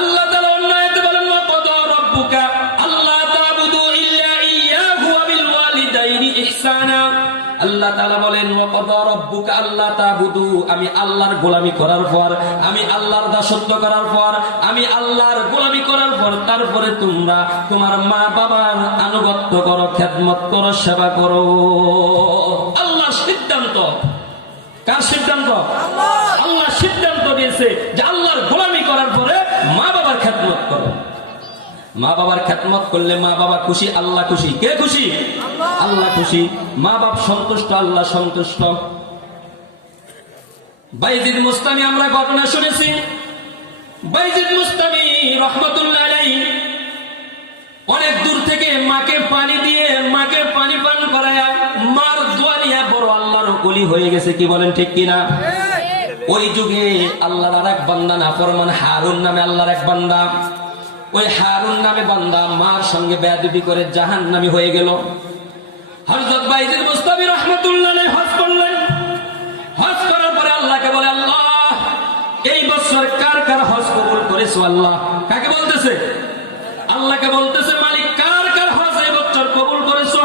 আল্লাহ তাআলা অন্য আয়াতে বলেন, ওয়া ক্বাদা রাব্বুকা আল্লা তা'বুদু ইল্লা ইয়্যাহু ওয়া বিল ওয়ালিদাইনি ইহসানা। আল্লাহ তাআলা বলেন, ওয়া ক্বাদা রাব্বুকা আল্লা তা'বুদু, আমি আল্লাহর গোলামি করার পর, আমি আল্লাহর দাসত্ব করার পর, আমি আল্লাহর গোলামি করার পর তারপরে তোমরা তোমার মা বাবার আনুগত্য করো, খেদমত করো, সেবা করো। আল্লাহর সিদ্ধান্ত। কার সিদ্ধান্ত? আল্লাহ সিদ্ধান্ত দিয়েছে যে আল্লাহর গোলামি করার পরে মা বাবার খেদমত করো। মা বাবার খেদমত করলে মা বাবা খুশি, আল্লাহ খুশি। কে খুশি? আল্লাহ খুশি। মা বাপ সন্তুষ্ট, আল্লাহ সন্তুষ্ট। বাইজিদ মুস্তামি আমরা ঘটনা শুনেছি। বাইজিদ মুস্তামি রহমাতুল্লাহ আলাইহি অনেক দূর থেকে মাকে পানি দিয়ে, মাকে পানি পান করায়া, মার দোয়া নিয়ে বড় আল্লাহর ওলি হয়ে গেছে। কি বলেন, ঠিক কিনা? ওই যুগে আল্লাহর আর এক বান্দা, নাফরমান হারুন নামে আল্লাহর এক বান্দা, ওই হারুন নামে বান্দা মার সঙ্গে বেয়াদবি করে জাহান্নামী হয়ে গেল। হযরত বাইজিদ মুস্তামি রাহমাতুল্লাহ আলাইহি হজ করলেন। হজ করার পরে আল্লাহকে বলে, আল্লাহ এই বছর কার কার হজ কবুল করেছো? আল্লাহ কাকে বলতেছে? আল্লাহকে বলতেছে, মালিক কার কার হজ এই বছর কবুল করেছো?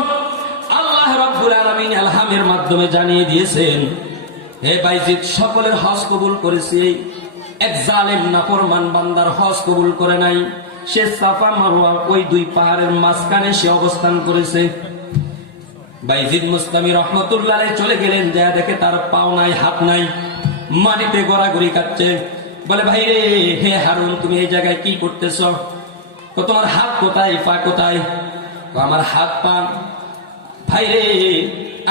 আল্লাহ রাব্বুল আলামিন ইলহামের মাধ্যমে জানিয়ে দিয়েছেন, হে বাইজিদ, সকলের হজ কবুল করেছি, এক জালেম নাফরমান বান্দার হজ কবুল করে নাই। সে সাফা মারওয়া ওই দুই পাহাড়ের মাঝখানে সে অবস্থান করেছে। বাইজিদ মুস্তামি রহমাতুল্লাহ আলাইহি চলে গেলেন, যা দেখে তার পাও নাই, হাত নাই, মাটিতে গড়াগড়ি কাটছে। বলে, ভাই রে, হে হারুন, তুমি এই জায়গায় কি করতেছ? তোমার হাত কোথায়, পা কোথায়? আমার হাত পা। ভাই রে,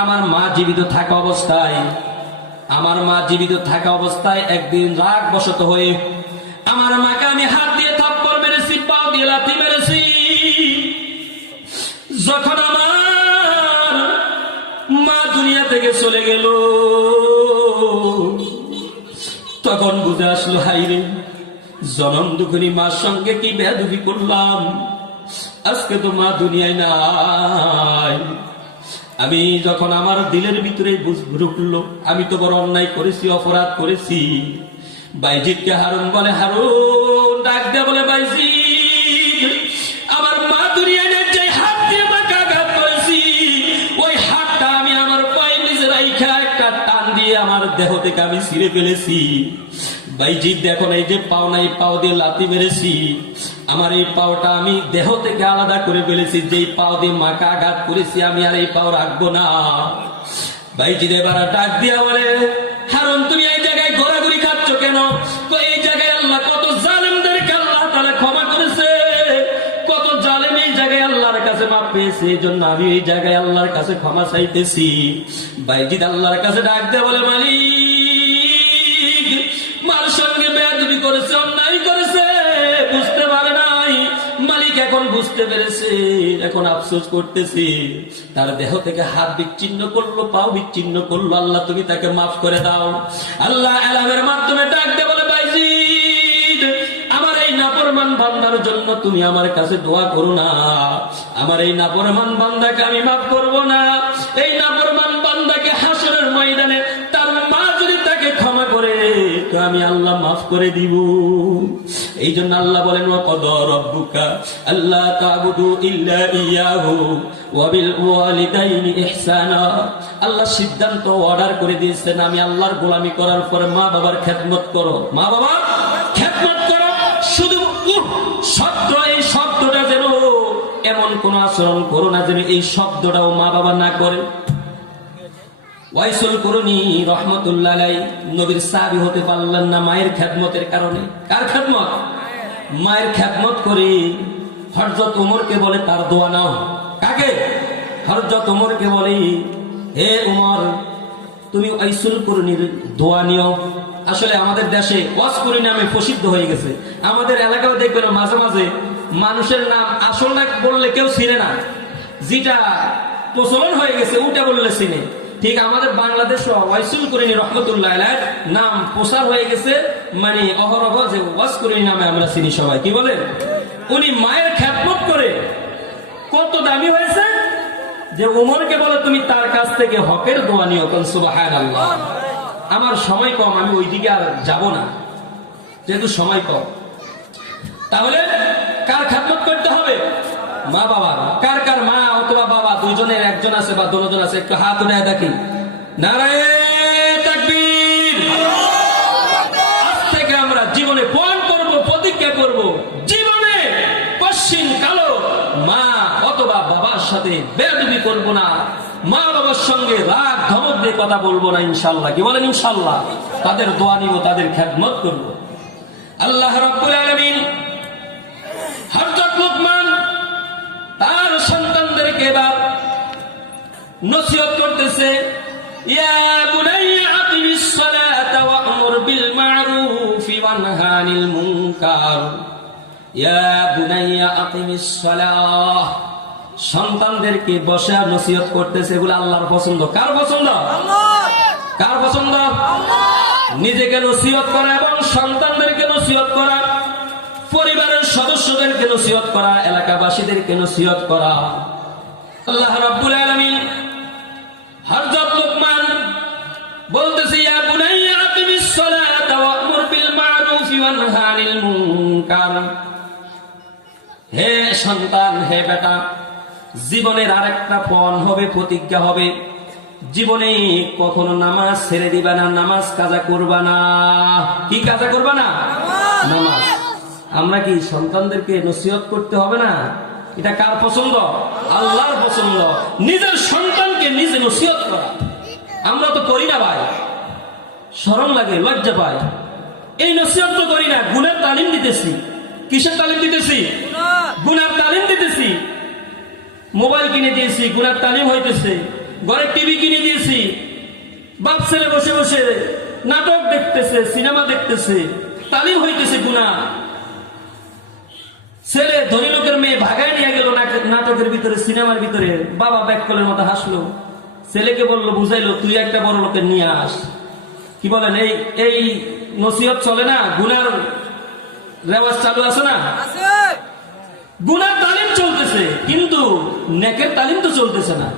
আমার মা জীবিত থাকা অবস্থায়, আমার মা জীবিত থাকা অবস্থায় একদিন রাগ বশত হয়ে আমার মাকে আমি হাত দিয়ে থাপ্পড় মেরেছি, পাও দিয়ে লাথি মেরেছি। যখন আমার মা দুনিয়া থেকে চলে গেল, তখন বুঝে আসলো, হাইরে, জনম দুঃখিনী মার সঙ্গে কি বেয়াদবি করলাম। আজকে তো মা দুনিয়ায় নাই। আমি যখন আমার দিলের ভিতরে ঢুকলো, আমি তো বড় অন্যায় করেছি, অপরাধ করেছি। বাইজিদকে হারুন বলে, হারুন ডাক দিয়ে বলে, বাইজিদ, আমার মা দুনিয়ায় নেই, যে হাত দিয়ে মাকে আঘাত করেছি, ওই হাতটা আমি আমার পায়ের নিচে রাইখা একটা টান দিয়ে আমার দেহ থেকে আমি ছিঁড়ে ফেলেছি। বাইজিদ দেখো না, এই যে পাও নাই, পাও দিয়ে লাথি মেরেছি, আমার এই পাওটা আমি দেহ থেকে আলাদা করে ফেলেছি। যেই পাও দিয়ে মাকে আঘাত করেছি, আমি আর এই পাও রাখবো না। বাইজিদ এবার ডাক দিয়া বলে, হারুন, তুমি এই জায়গায় ঘোরাঘুরি খাচ্ছ কেন? তো এই জায়গায় আল্লাহ কত জালেমদেরকে আল্লাহ তাআলা ক্ষমা করেছে, কত জালেম এই জায়গায় আল্লাহর কাছে মাপ পেয়েছে, এই জন্য আমি এই জায়গায় আল্লাহর কাছে ক্ষমা চাইতেছি। বাইজিদ আল্লাহর কাছে ডাক দিয়া বলে, মালিক, মার সঙ্গে বেয়াদবি করেছে, অন্যায় করেছে, বুঝতে পারে নাই। মালিক এখন বুঝতে পেরেছে, এখন আফসোস করতেছি। তার দেহ থেকে হাত বিচ্ছিন্ন করলো, পাও বিচ্ছিন্ন করলো। আল্লাহ তুমি তাকে মাফ করে দাও। আল্লাহ এলামের মাধ্যমে ডাক দিয়ে বলে, ভাইজিদ, আমার এই নাফরমান বান্দার জন্য তুমি আমার কাছে দোয়া করো না। আমার এই নাফরমান বান্দাকে আমি মাফ করব না। এই নাফরমান বান্দাকে হাসরের ময়দানে তার মা যদি তাকে ক্ষমা করে তো আমি আল্লাহ মাফ করে দিব। এই জন্য আল্লাহ বলেন, ওয়াকাদা রাব্বুকা আল্লা তা'বুদু ইল্লা ইয়াহু ওয়া বিল ওয়ালিদাইনি ইহসানা। আল্লাহ সিদ্ধান্ত অর্ডার করে দিয়েছেন, আমি আল্লাহর গোলামি করার পরে মা বাবার খেদমত করো। মা বাবার খেদমত করো। শুধু শব্দ, এই শব্দটা যেন এমন কোন আচরণ করো না যেন এই শব্দটাও মা বাবা না করে। ওয়াইসুল কুরনি রহমতুল্লাহ আলাইহি নবীর সাহাবী হতে পারলেন না মায়ের খেদমতের কারণে। কার খেদমত? মায়ের খেদমত করে হযরত ওমরকে বলে তার দোয়া নাও। কাকে? হযরত ওমরকে বলে, হে ওমর, তুমি ওয়াইসুল কুরনির দোয়া নিও। আসলে আমাদের দেশে ওয়াস কুরনি নামে প্রসিদ্ধ হয়ে গেছে। আমাদের এলাকাও দেখবেন মাঝে মাঝে মানুষের নাম আসলটা বললে কেউ চিনে না, যেটা প্রচলন হয়ে গেছে ওটা বললে চিনে। ঠিক আমাদের বাংলাদেশ ওয়াইসুল কুরনি রহমতুল্লাহ আলাইহির নাম প্রচার হয়ে গেছে, মানে অহরহ যে ওয়াস কুরনি নামে আমরা চিনি সবাই। কি বলেন? উনি মায়ের খেদমত করে কত দামি হয়েছে যে ওমরকে বলে তুমি তার কাছ থেকে হকের দোয়া নিও। সুবহানাল্লাহ। আমার সময় কম, আমি ওইদিকে আর যাব না যেহেতু সময় কম। তাহলে কার খেদমত করতে হবে? মা বাবার। কার কার মা অথবা বাবা দুইজনের একজন আছে বা দুজন আছে? একটু হাত উঠায় দেখি। নারায়ে তাকবীর। আজ থেকে আমরা জীবনে পণ করব, প্রতিজ্ঞা করব, জীবনে পশ্চিম কালো মা অথবা বাবার সাথে বেয়াদবি করব না, মা বাবার সঙ্গে রাগ ধমক দিয়ে কথা বলবো না ইনশাআল্লাহ। কি বলেন? ইনশাআল্লাহ। তাদের দোয়া নিব, তাদের খেদমত করব। আল্লাহ রাব্বুল আলামিন হযরত লুকমান তার সন্তানদেরকে এবার নসিহত করতেছে, ইয়া বুনাইয়া আকিমিস সালাতা ওয়া'মুর বিল মা'রুফি ওয়ানহা আনিল মুনকার। ইয়া বুনাইয়া আকিমিস সালাহ। সন্তানদেরকে বসে নসিহত করতেছে। এগুলো আল্লাহর পছন্দ। কার পছন্দ? আল্লাহ। কার পছন্দ? আল্লাহ। নিজেকে নসিহত করা এবং সন্তানদেরকে নসিহত করা, পরিবারের সদস্যদেরকে নসিহত করা, এলাকাবাসীদেরকে নসিহত করা। আল্লাহ রাব্বুল আলামিন হযরত লুকমান বলতেছে, ইয়া বুনাইয়া আকিমিস সালাতা ওয়া'মুর বিল মা'রুফি ওয়ানহা আনিল মুনকার। হে সন্তান, হে বেটা, জীবনের আরেকটা পণ হবে, প্রতিজ্ঞা হবে, জীবনে কখনো নামাজ ছেড়ে দিবা না, নামাজ কাজা করবা না। কি কাজা করবা না? নামাজ। আমরা কি সন্তানদেরকে নসিহত করতে হবে না? এটা কার পছন্দ? আল্লাহর পছন্দ। নিজের সন্তানকে নিজে নসিহত করা আমরা তো করি না ভাই, শরম লাগে, লজ্জা পায়। এই নসিহত তো করি না, গুনার তালিম দিতেছি। কিসের তালিম দিতেছি? গুনার তালিম দিতেছি। মোবাইল কিনে দিয়েছি, গুনার তালিম হইতেছে। ঘরে টিভি কিনে দিয়েছি, বাপ ছেলে বসে বসে নাটক দেখতেছে, সিনেমা দেখতেছে, তালিম হইতেছে গুনাহ। ছেলে ধনী লোকের মেয়ে ভাগায় নিয়ে গেল নাটকের ভিতরে, সিনেমার ভিতরে, বাবা ব্যাককলের মতো হাসলো, ছেলেকে বললো, বুঝাইলো, তুই একটা বড় লোকের নিয়ে আস। কি বলেন? এই নসিহত চলে না? গুনার রেওয়াজ চালু আছে না? গুনার তালিম চলতেছে, কিন্তু নেকের তালিম তো চলতেছে না।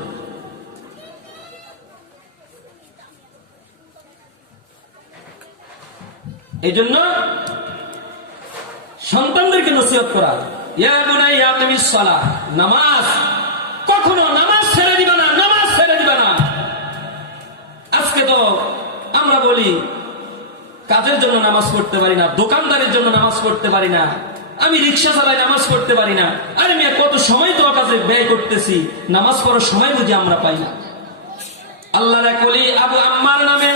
এই জন্য সন্তানদেরকে নসিহত করা, ইয়া বুনাইয়া আকিমিস সালাহ। নামাজ, কখনো নামাজ ছেড়ে দিবা না, নামাজ ছেড়ে দিবা না। আজকে তো আমরা বলি কাজের জন্য নামাজ পড়তে পারি না, দোকানদারের জন্য নামাজ পড়তে পারি না, আমি রিক্সা চালাই নামাজ পড়তে পারি না। আরে মিয়া, কত সময় তো কাজে ব্যয় করতেছি, নামাজ পড়ার সময় বুঝি আমরা পাই না। আল্লাহর এক ওলি আবু আম্মার নামে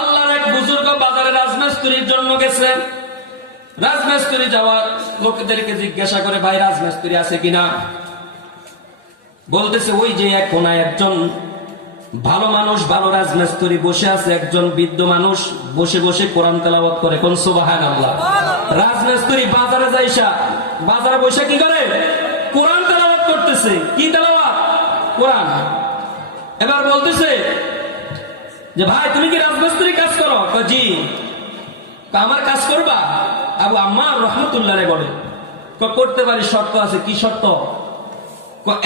আল্লাহর এক বুজুর্গ বাজারে রাজমিস্ত্রির জন্য গেছে। রাজমিস্ত্রি যাওয়া লোকদেরকে জিজ্ঞাসা করে, ভাই রাজমিস্ত্রি আছে কিনা? বলতেছে, ওই যে এক কোনায় একজন ভালো মানুষ, ভালো রাজমিস্ত্রি বসে আছে, একজন বৃদ্ধ মানুষ বসে বসে কোরআন তেলাওয়াত করে। কোন সুবহানাল্লাহ। রাজমিস্ত্রি বাজারে যাইসা বাজারে বসে কি করে? কোরআন তেলাওয়াত করতেছে। কি তেলাওয়াত? কোরআন। এবার বলতেছে যে ভাই তুমি কি রাজমিস্ত্রি কাজ করো? জি। আমার কাজ করবা? আবু আম্মার রহমতুল্লাহ বলে করতে পারি, শর্ত আছে। কি শর্ত?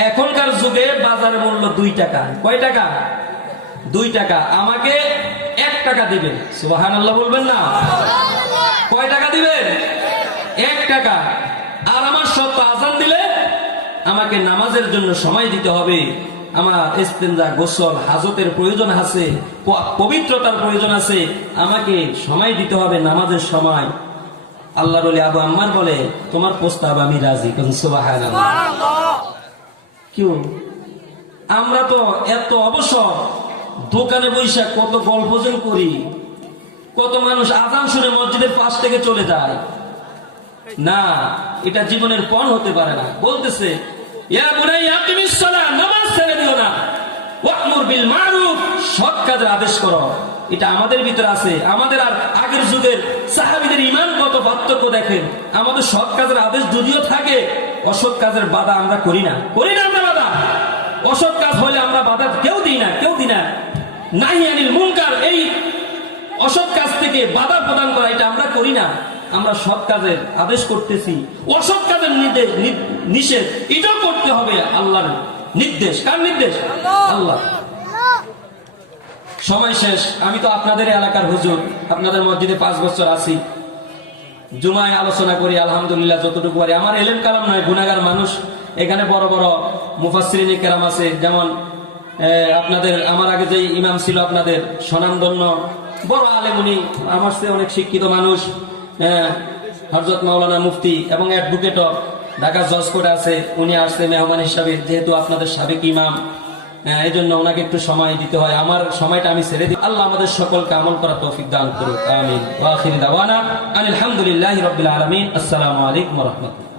এখনকার যুগে বাজারের মূল্য 2 টাকা। কয় টাকা? 2 টাকা। আমাকে 1 টাকা দিবেন। সুবহানাল্লাহ বলবেন না? কয় টাকা দিবেন? 1 টাকা। আর আমার শর্ত, আজান দিলে আমাকে নামাজের জন্য সময় দিতে হবে। আমার ইস্তেঞ্জা, গোসল, হাজতের প্রয়োজন আছে, পবিত্রতার প্রয়োজন আছে, আমাকে সময় দিতে হবে, নামাজের সময়। আল্লাহর ওলি আবু আম্মার বলে তোমার প্রস্তাব আমি রাজি। সুবহানাল্লাহ। কেউ আমরা তো এত অবসর দোকানে বৈশা কত গল্পজন করি, কত মানুষ আজান শুনে মসজিদের পাশ থেকে চলে যায়। না, এটা জীবনের পণ হতে পারে না। বলতেছে ইয়া বুনাইয়া আকিমিস সালাহ, নামাজ ছেড়ে দিও না, ওয়া'মুর বিল মারুফ, সৎ কাজের আদেশ করো। এটা আমাদের ভিতরে আছে। আমাদের আর আগের যুগের সাহাবীদের ঈমান কত পার্থক্য দেখেন। আমাদের সৎ কাজের আদেশ যদিও থাকে, অসৎ কাজের বাধা আমরা করি না। আমরা বাধা। অসৎ কাজ হলে আমরা বাধা কেউ দিই না। নাহি আনিল মুনকার, এই অসৎ কাজ থেকে বাধা প্রদান করা, এটা আমরা করি না। আমরা সৎ কাজের আদেশ করতেছি, অসৎ কাজের নিষেধ এটাও করতে হবে। আল্লাহর নির্দেশ। কার নির্দেশ? আল্লাহ। সময় শেষ। আমি তো আপনাদের এলাকার হুজুর, আপনাদের মসজিদে 5 বছর আছি। জুমায় আলোচনা করি, আলহামদুলিল্লাহ যতটুকু পারি। আমার এলেম কালাম নয়, গুনাহগার মানুষ। এখানে বড় বড় মুফাসসিরিন কেরাম আছে, যেমন আপনাদের আমার আগে যে ইমাম ছিল আপনাদের স্বনামধন্য বড় আলেম, উনি আমার চেয়ে অনেক শিক্ষিত মানুষ, হযরত মাওলানা মুফতি এবং অ্যাডভোকেটও ঢাকা জজ কোর্টে আছে। উনি আসছে মেহমান হিসাবে, যেহেতু আপনাদের সাবেক ইমাম, এই জন্য ওনাকে একটু সময় দিতে হয়। আমার সময়টা আমি ছেড়ে দিই। আল্লাহ আমাদের সকলকে আমল করার তৌফিক দান করুক। আমিন। ওয়া আখিরু দাওয়ানা আনিল হামদুলিল্লাহি রাব্বিল আলামিন। আসসালামু আলাইকুম ওয়া রাহমাতুল্লাহ।